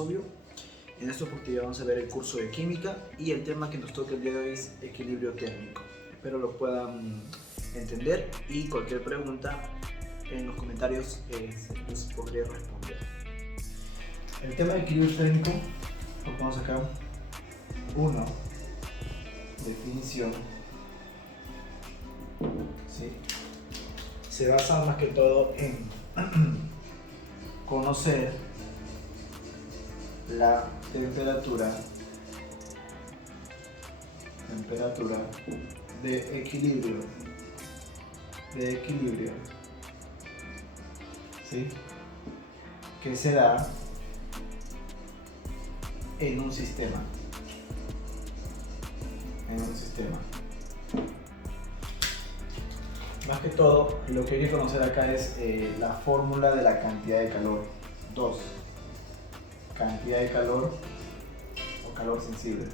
obvio. En esta oportunidad vamos a ver el curso de química y el tema que nos toca el día de hoy es equilibrio térmico. Espero lo puedan entender y cualquier pregunta en los comentarios les podría responder. El tema de equilibrio térmico lo ponemos acá. 1. Definición. ¿Sí? Se basa más que todo en conocer la temperatura de equilibrio, ¿sí? Que se da en un sistema. Más que todo, lo que hay que conocer acá es la fórmula de la cantidad de calor. 2. Cantidad de calor o calor sensible.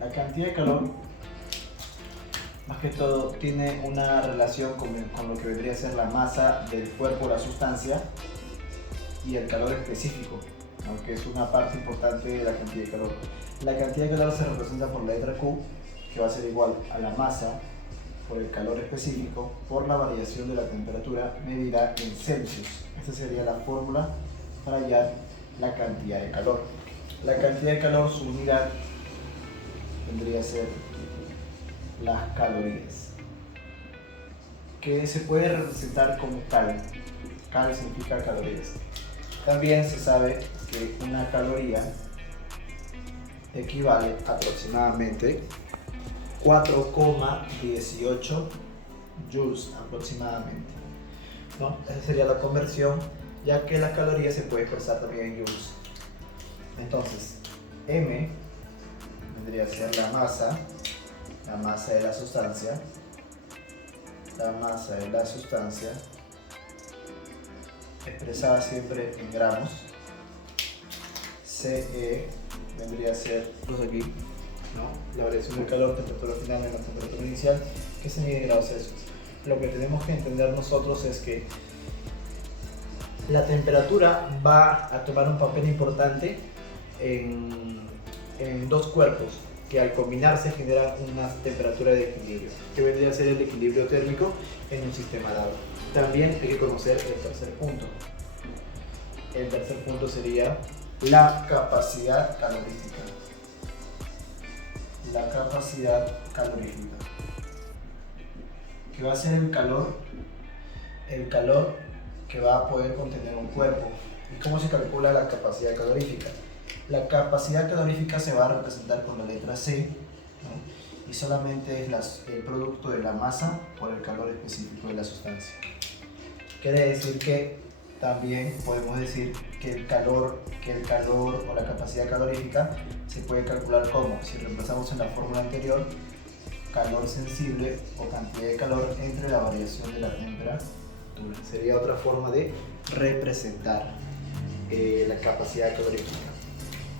La cantidad de calor, más que todo, tiene una relación con lo que vendría a ser la masa del cuerpo o la sustancia y el calor específico, aunque es una parte importante de la cantidad de calor. La cantidad de calor se representa por la letra Q, que va a ser igual a la masa por el calor específico por la variación de la temperatura medida en Celsius. Esta sería la fórmula para hallar la cantidad de calor. La cantidad de calor, su unidad vendría a ser las calorías, que se puede representar como cal. Cal significa calorías. También se sabe que una caloría equivale aproximadamente 4,18 joules aproximadamente, ¿no? Esa sería la conversión, ya que la caloría se puede expresar también en joules. Entonces, M vendría a ser la masa de la sustancia, expresada siempre en gramos. CE vendría a ser, pues aquí, ¿no? La variación del calor, temperatura final menos temperatura inicial, que se mide en grados Celsius. Lo que tenemos que entender nosotros es que la temperatura va a tomar un papel importante en dos cuerpos que al combinarse generan una temperatura de equilibrio, que vendría a ser el equilibrio térmico en un sistema dado. También hay que conocer el tercer punto. El tercer punto sería la capacidad calorífica. Que va a ser el calor que va a poder contener un cuerpo. ¿Y cómo se calcula la capacidad calorífica? La capacidad calorífica se va a representar con la letra C, ¿no? Y solamente es el producto de la masa por el calor específico de la sustancia. Quiere decir que también podemos decir que el calor o la capacidad calorífica se puede calcular como, si reemplazamos en la fórmula anterior, calor sensible o cantidad de calor entre la variación de la temperatura. Sería otra forma de representar la capacidad calorífica,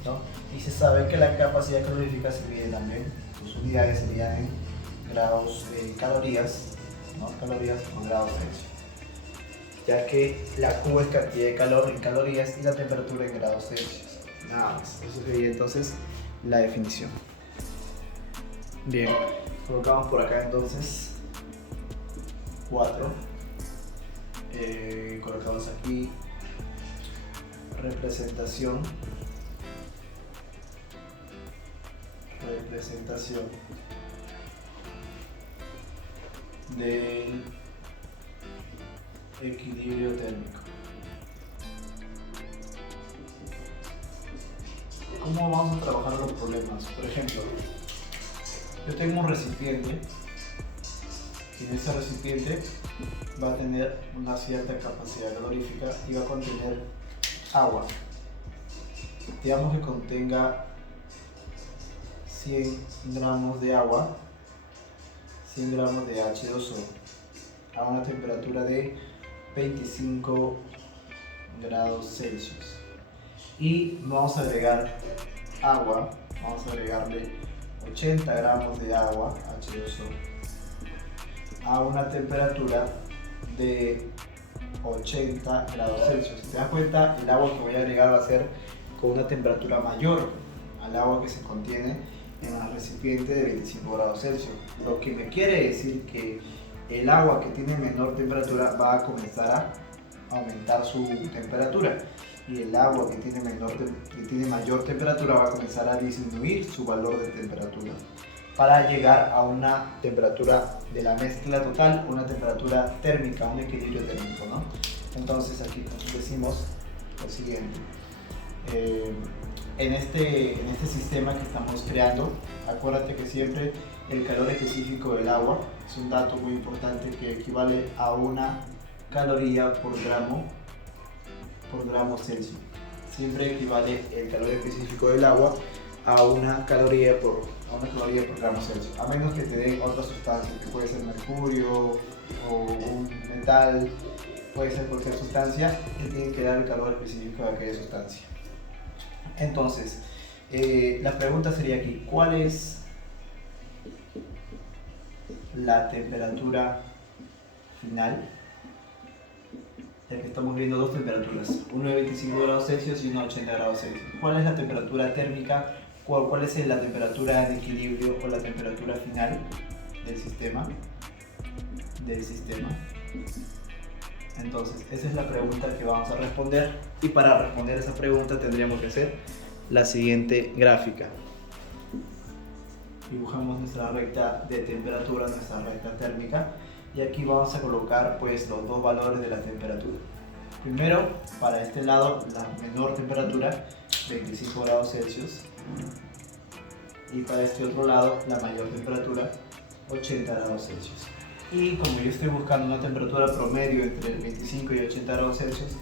¿no? Y se sabe que la capacidad calorífica se mide también, sus unidades serían en grados de calorías, ¿no? Calorías o grados Celsius, ya que la Q es cantidad de calor en calorías y la temperatura en grados Celsius. Nada más, eso sería entonces la definición. Bien, colocamos por acá entonces 4. Colocamos aquí representación del equilibrio térmico. ¿Cómo vamos a trabajar los problemas? Por ejemplo, yo tengo un recipiente y en ese recipiente va a tener una cierta capacidad calorífica y va a contener agua. Digamos que contenga 100 gramos de agua, 100 gramos de H2O a una temperatura de 25 grados Celsius. Y vamos a agregar agua, vamos a agregarle 80 gramos de agua H2O a una temperatura de 80 grados Celsius. Si te das cuenta, el agua que voy a agregar va a ser con una temperatura mayor al agua que se contiene en el recipiente de 25 grados Celsius. Lo que me quiere decir que el agua que tiene menor temperatura va a comenzar a aumentar su temperatura, y el agua que tiene mayor temperatura va a comenzar a disminuir su valor de temperatura para llegar a una temperatura de la mezcla total, una temperatura térmica, un equilibrio térmico, ¿no? Entonces aquí decimos lo siguiente. En este sistema que estamos creando, acuérdate que siempre el calor específico del agua es un dato muy importante que equivale a una caloría por gramo Celsius. Siempre equivale el calor específico del agua a una caloría por gramo Celsius, a menos que te den otra sustancia, que puede ser mercurio o un metal, puede ser cualquier sustancia que tiene que dar el calor específico de aquella sustancia. Entonces, la pregunta sería aquí, ¿cuál es la temperatura final? Ya que estamos viendo dos temperaturas, uno de 25 grados Celsius y uno de 80 grados Celsius. ¿Cuál es la temperatura térmica? ¿Cuál es la temperatura de equilibrio o la temperatura final del sistema? Entonces, esa es la pregunta que vamos a responder, y para responder esa pregunta tendríamos que hacer la siguiente gráfica. Dibujamos nuestra recta de temperatura, nuestra recta térmica, y aquí vamos a colocar pues los dos valores de la temperatura. Primero, para este lado, la menor temperatura, 25 grados Celsius, y para este otro lado, la mayor temperatura, 80 grados Celsius. Y como yo estoy buscando una temperatura promedio entre el 25 y 80 grados Celsius,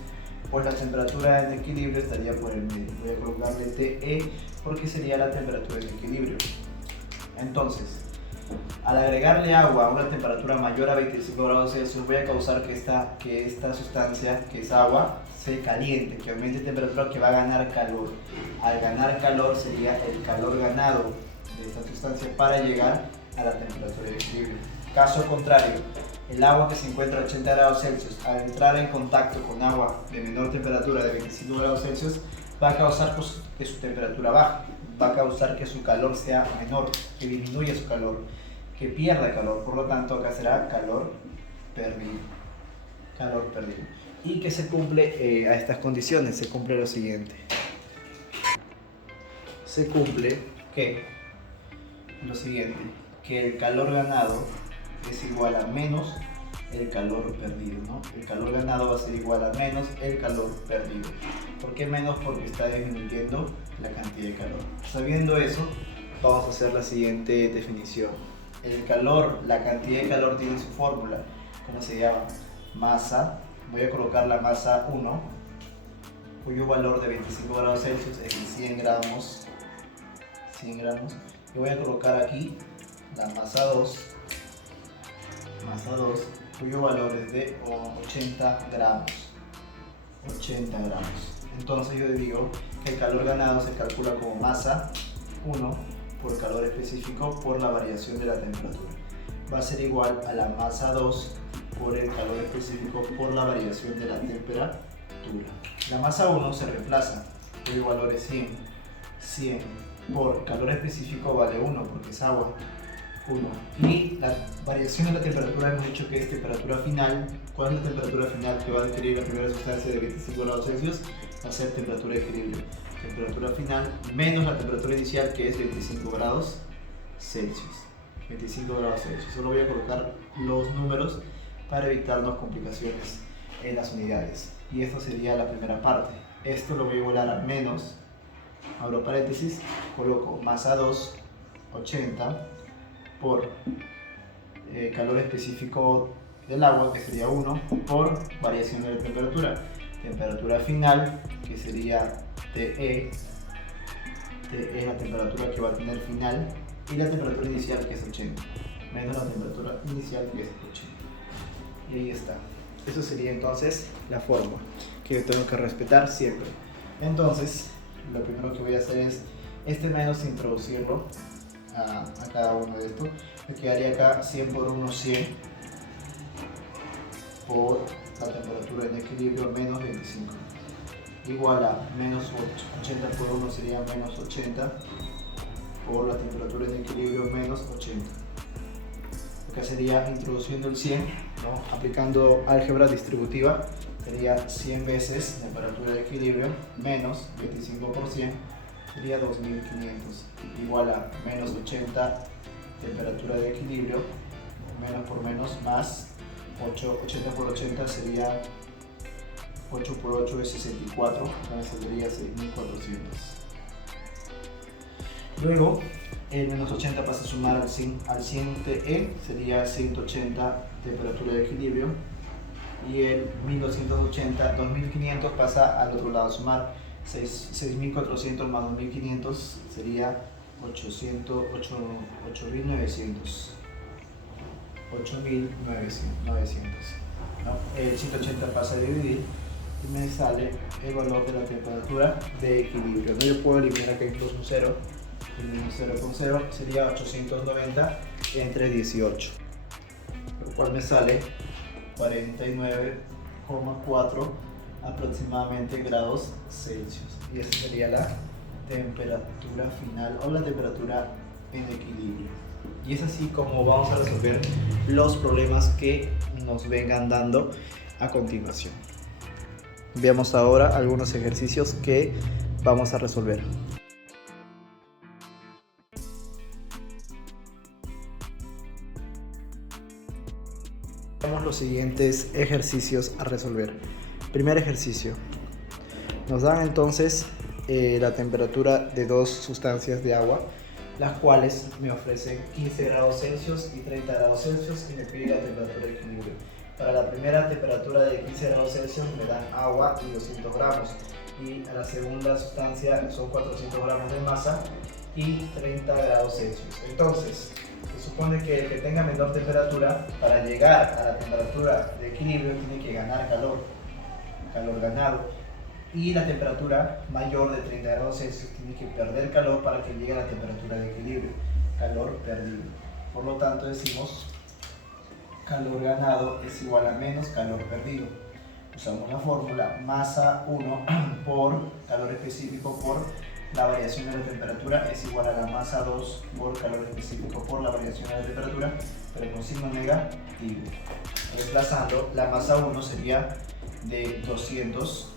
pues la temperatura en equilibrio estaría por el medio. Voy a colocarle TE porque sería la temperatura en equilibrio. Entonces, al agregarle agua a una temperatura mayor a 25 grados Celsius, voy a causar que esta sustancia, que es agua, se caliente, que aumente temperatura, que va a ganar calor. Al ganar calor sería el calor ganado de esta sustancia para llegar a la temperatura de equilibrio. Caso contrario, el agua que se encuentra a 80 grados Celsius, al entrar en contacto con agua de menor temperatura de 25 grados Celsius, va a causar que su temperatura baje, va a causar que su calor sea menor, que disminuya su calor, que pierda calor. Por lo tanto, acá será calor perdido. Y que se cumple a estas condiciones, se cumple lo siguiente. Se cumple que lo siguiente, que el calor ganado es igual a menos el calor perdido, ¿no? El calor ganado va a ser igual a menos el calor perdido. ¿Por qué menos? Porque está disminuyendo la cantidad de calor. Sabiendo eso, vamos a hacer la siguiente definición. El calor, la cantidad de calor tiene su fórmula. ¿Cómo se llama? Masa. Voy a colocar la masa 1, cuyo valor de 25 grados Celsius es de 100 gramos. Y voy a colocar aquí la masa 2, cuyo valor es de 80 gramos. Entonces yo digo que el calor ganado se calcula como masa 1 por calor específico por la variación de la temperatura. Va a ser igual a la masa 2 por el calor específico por la variación de la temperatura. La masa 1 se reemplaza, cuyo valor es 100 por calor específico vale 1 porque es agua, 1. Y la variación de la temperatura, hemos dicho que es temperatura final. ¿Cuál es la temperatura final que va a adquirir la primera sustancia de 25 grados Celsius? Va a ser temperatura de equilibrio. Temperatura final menos la temperatura inicial, que es 25 grados Celsius. 25 grados Celsius. Solo voy a colocar los números para evitarnos complicaciones en las unidades. Y esto sería la primera parte. Esto lo voy a igualar a menos, abro paréntesis, coloco masa 2, 80, por calor específico del agua, que sería 1, por variación de la temperatura. Temperatura final, que sería TE es la temperatura que va a tener final, y la temperatura inicial, que es 80, menos la temperatura inicial, que es 80. Y ahí está. Eso sería entonces la forma que yo tengo que respetar siempre. Entonces, lo primero que voy a hacer es menos introducirlo a cada uno de estos. Me quedaría acá 100 por 1, 100 por la temperatura en equilibrio menos 25. Igual a menos 80 por 1 sería menos 80 por la temperatura en equilibrio menos 80. Acá sería introduciendo el 100, ¿no? Aplicando álgebra distributiva, sería 100 veces temperatura de equilibrio menos 25%, sería 2500. Igual a menos 80 temperatura de equilibrio, menos por menos, más 80 por 80 sería 8 por 8 es 64, entonces saldría 6400. Luego, el menos 80 pasa a sumar al 100 TE, sería 180 temperatura de equilibrio. Y el 1280, 2500 pasa al otro lado a sumar. 6400 más 2500 sería 8900. 8900, ¿no? El 180 pasa a dividir y me sale el valor de la temperatura de equilibrio. ¿No? Yo puedo eliminar acá incluso un 0. Eliminamos 0 con 0, sería 890 entre 18, lo cual me sale 49,4 aproximadamente grados Celsius. Y esa sería la temperatura final o la temperatura en equilibrio. Y es así como vamos a resolver los problemas que nos vengan dando a continuación. Veamos ahora algunos ejercicios que vamos a resolver. Veamos los siguientes ejercicios a resolver. Primer ejercicio. Nos dan entonces la temperatura de dos sustancias de agua, las cuales me ofrecen 15 grados Celsius y 30 grados Celsius y me piden la temperatura de equilibrio. Para la primera temperatura de 15 grados Celsius me dan agua y 200 gramos. Y a la segunda sustancia son 400 gramos de masa y 30 grados Celsius. Entonces, se supone que el que tenga menor temperatura, para llegar a la temperatura de equilibrio, tiene que ganar calor ganado. Y la temperatura mayor de 30 grados Celsius tiene que perder calor para que llegue a la temperatura de equilibrio, calor perdido. Por lo tanto decimos calor ganado es igual a menos calor perdido. Usamos la fórmula masa 1 por calor específico por la variación de la temperatura es igual a la masa 2 por calor específico por la variación de la temperatura, pero con signo negativo. Reemplazando, la masa 1 sería de 200,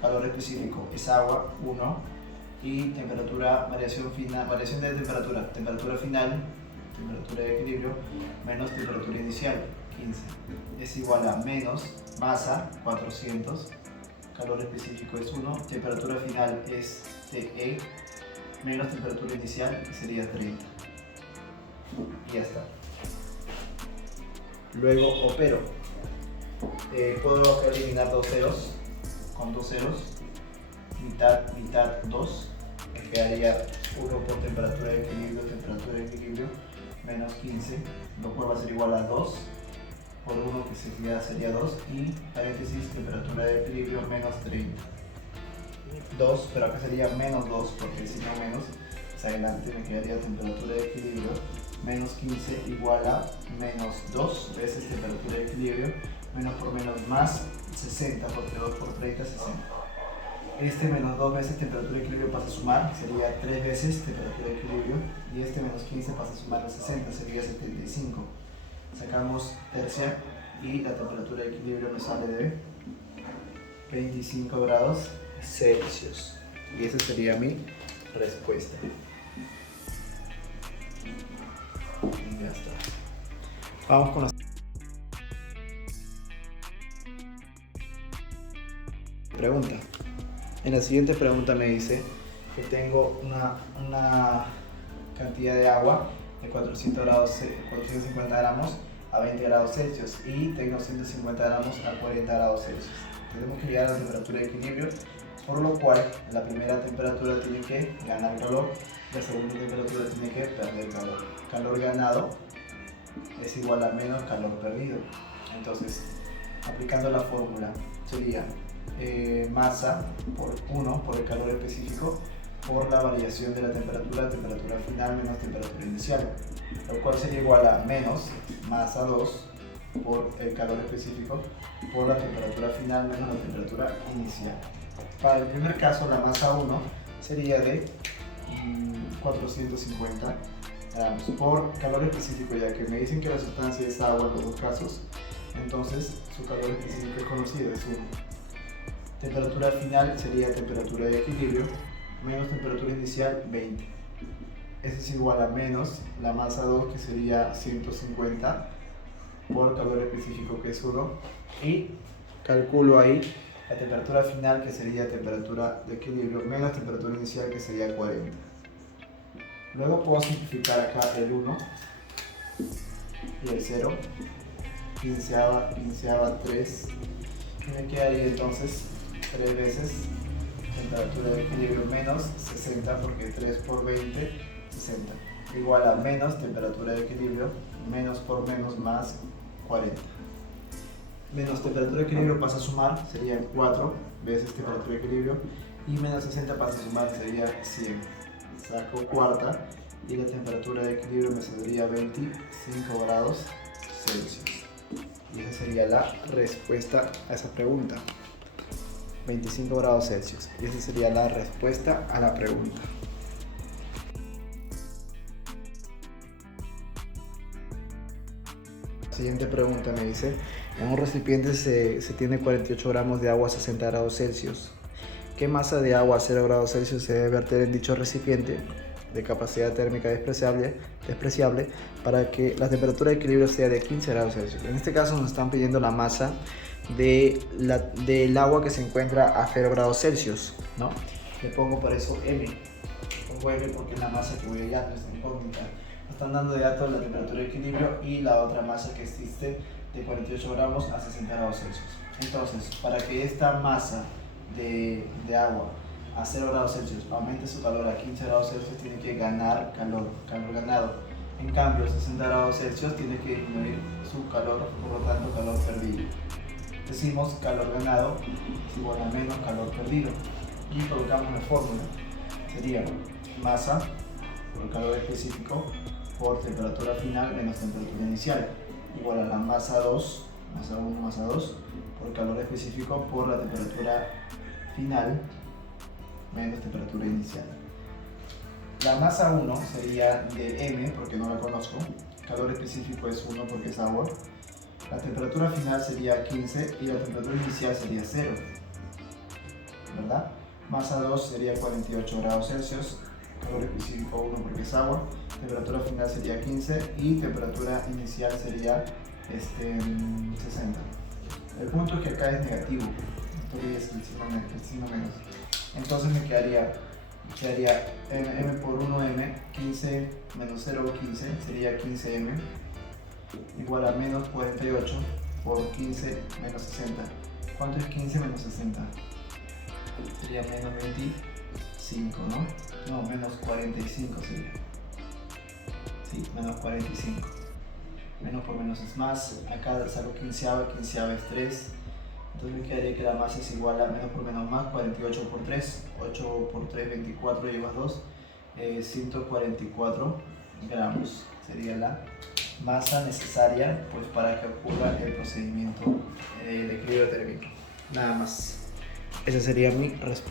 calor específico es agua 1 y temperatura, variación de temperatura final, temperatura de equilibrio menos temperatura inicial 15 es igual a menos masa 400, calor específico es 1, temperatura final es TE menos temperatura inicial que sería 30 y ya está. Luego opero, puedo eliminar dos ceros, con dos ceros, mitad, 2, me quedaría 1 por temperatura de equilibrio, menos 15, lo cual va a ser igual a 2 por 1 que sería 2 y paréntesis temperatura de equilibrio menos 30. 2, pero acá sería menos 2 porque si no menos, pues adelante me quedaría temperatura de equilibrio menos 15 igual a menos 2 veces temperatura de equilibrio, menos por menos más 60 porque 2 por 30 es 60. Este menos 2 veces temperatura de equilibrio pasa a sumar, sería 3 veces temperatura de equilibrio y este menos 15 pasa a sumar a 60, sería 75. Sacamos tercia y la temperatura de equilibrio nos sale de 25 grados Celsius y esa sería mi respuesta. Y ya está. Vamos con la pregunta. En la siguiente pregunta me dice que tengo una cantidad de agua de 450 gramos a 20 grados Celsius y tengo 150 gramos a 40 grados Celsius. Tenemos que llegar a la temperatura de equilibrio, por lo cual la primera temperatura tiene que ganar calor, la segunda temperatura tiene que perder calor. Calor ganado es igual a menos calor perdido. Entonces, aplicando la fórmula, sería masa por 1 por el calor específico por la variación de la temperatura final menos temperatura inicial, lo cual sería igual a menos masa 2 por el calor específico por la temperatura final menos la temperatura inicial. Para el primer caso, la masa 1 sería de 450 gramos por calor específico, ya que me dicen que la sustancia es agua en los dos casos, entonces su calor específico es conocido, es 1. Temperatura final sería temperatura de equilibrio menos temperatura inicial 20. Eso es igual a menos la masa 2, que sería 150 por calor específico, que es 1, y calculo ahí la temperatura final, que sería temperatura de equilibrio menos temperatura inicial, que sería 40. Luego puedo simplificar acá el 1 y el 0, iniciaba 3, y me quedaría entonces 3 veces temperatura de equilibrio menos 60, porque 3 por 20, 60, igual a menos temperatura de equilibrio, menos por menos más 40. Menos temperatura de equilibrio pasa a sumar, serían 4 veces temperatura de equilibrio, y menos 60 pasa a sumar, sería 100. Saco cuarta y la temperatura de equilibrio me saldría 25 grados Celsius. Y esa sería la respuesta a esa pregunta. 25 grados Celsius. Y esa sería la respuesta a la pregunta. Siguiente pregunta me dice: en un recipiente se tiene 48 gramos de agua a 60 grados Celsius. ¿Qué masa de agua a 0 grados Celsius se debe verter en dicho recipiente de capacidad térmica despreciable para que la temperatura de equilibrio sea de 15 grados Celsius? En este caso nos están pidiendo la masa del agua que se encuentra a 0 grados Celsius, ¿no? Le pongo por eso M. Pongo M porque es la masa que voy a hallar, es incógnita. Me están dando de datos la temperatura de equilibrio y la otra masa que existe de 48 gramos a 60 grados Celsius. Entonces, para que esta masa de agua a 0 grados Celsius aumente su calor a 15 grados Celsius, tiene que ganar calor ganado. En cambio, 60 grados Celsius tiene que disminuir su calor, por lo tanto calor perdido. Decimos calor ganado es igual a menos calor perdido, y colocamos la fórmula. Sería masa por calor específico por temperatura final menos temperatura inicial, igual a la masa 2, masa 1, masa 2, por calor específico por la temperatura final menos temperatura inicial. La masa 1 sería de M, porque no la conozco. Calor específico es 1 porque es agua. La temperatura final sería 15 y la temperatura inicial sería 0, ¿verdad? Masa 2 sería 48 grados Celsius. Calor específico 1 porque es agua. Temperatura final sería 15 y temperatura inicial sería 60. El punto es que acá es negativo, esto es el signo menos. Entonces me quedaría m por 1m, 15 menos 0, 15, sería 15m, igual a menos 48 por 15 menos 60. ¿Cuánto es 15 menos 60? Sería menos 25, ¿no? No, menos 45 sería. Sí, menos 45. Menos por menos es más. Acá saco quinceava es 3. Entonces me quedaría que la masa es igual a menos por menos más, 48 por 3. 8 por 3, 24, llevas 2. 144 gramos. Sería la masa necesaria pues, para que ocurra el procedimiento de equilibrio térmico. Nada más. Esa sería mi respuesta.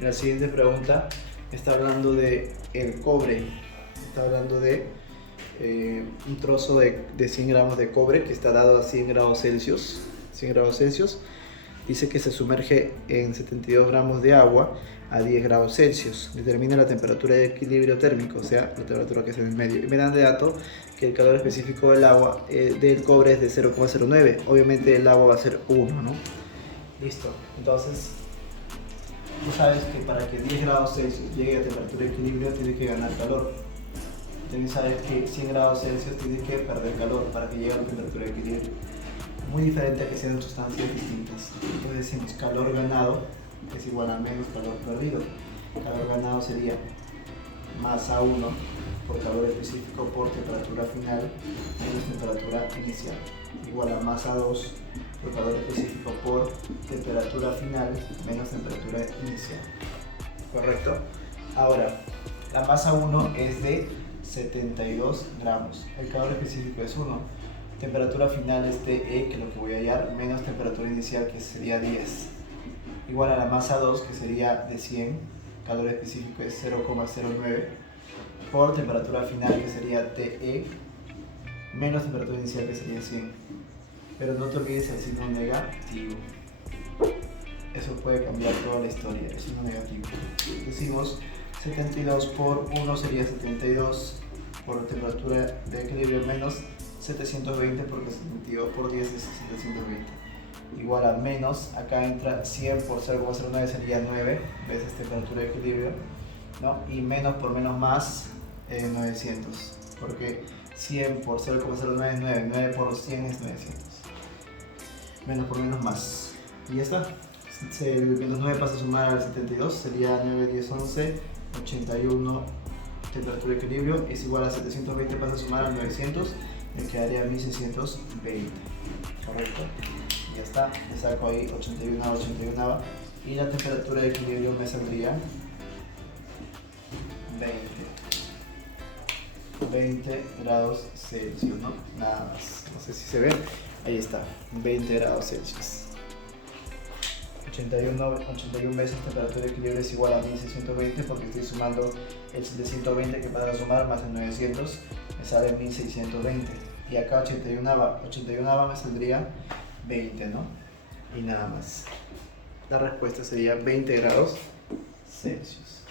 La siguiente pregunta está hablando de el cobre. Está hablando de un trozo de 100 gramos de cobre que está dado a 100 grados Celsius. 100 grados Celsius. Dice que se sumerge en 72 gramos de agua a 10 grados Celsius. Determina la temperatura de equilibrio térmico, o sea, la temperatura que es en el medio. Y me dan de dato que el calor específico del agua, del cobre es de 0,09. Obviamente el agua va a ser 1, ¿no? Listo. Entonces, tú sabes que para que 10 grados Celsius llegue a temperatura de equilibrio tiene que ganar calor. También sabes que 100 grados Celsius tiene que perder calor para que llegue a la temperatura de equilibrio. Muy diferente a que sean sustancias distintas. Entonces decimos calor ganado es igual a menos calor perdido. Calor ganado sería masa 1 por calor específico por temperatura final menos temperatura inicial, igual a masa 2 por calor específico por temperatura final menos temperatura inicial. ¿Correcto? Ahora, La masa 1 es de 72 gramos. El calor específico es 1. Temperatura final es TE, que es lo que voy a hallar, menos temperatura inicial, que sería 10. Igual a la masa 2, que sería de 100. Calor específico es 0,09. Por temperatura final, que sería TE, menos temperatura inicial, que sería 100. Pero no te olvides el signo negativo. Eso puede cambiar toda la historia, el signo negativo. Decimos 72 por 1 sería 72 por temperatura de equilibrio, menos 720 porque 72 por 10 es 720. Igual a menos, acá entra 100 por 0,09 sería 9 veces temperatura de equilibrio, ¿no? Y menos por menos más 900, porque 100 por 0,09 es 9, 9 por 100 es 900. Menos por menos más. Y ya está. El menos 9 pasa a sumar al 72, sería 9, 10, 11, 81 temperatura de equilibrio, es igual a 720 pasa a sumar al 900, me quedaría 1620, correcto. Y ya está, le saco ahí 81, 81 y la temperatura de equilibrio me saldría 20 grados Celsius, ¿no? Nada más, no sé si se ve, ahí está, 20 grados Celsius. 81 veces temperatura de equilibrio es igual a 1620 porque estoy sumando el 720 que para sumar más el 900 me sale 1620 y acá 81 me saldría 20, ¿no? Y nada más. La respuesta sería 20 grados Celsius.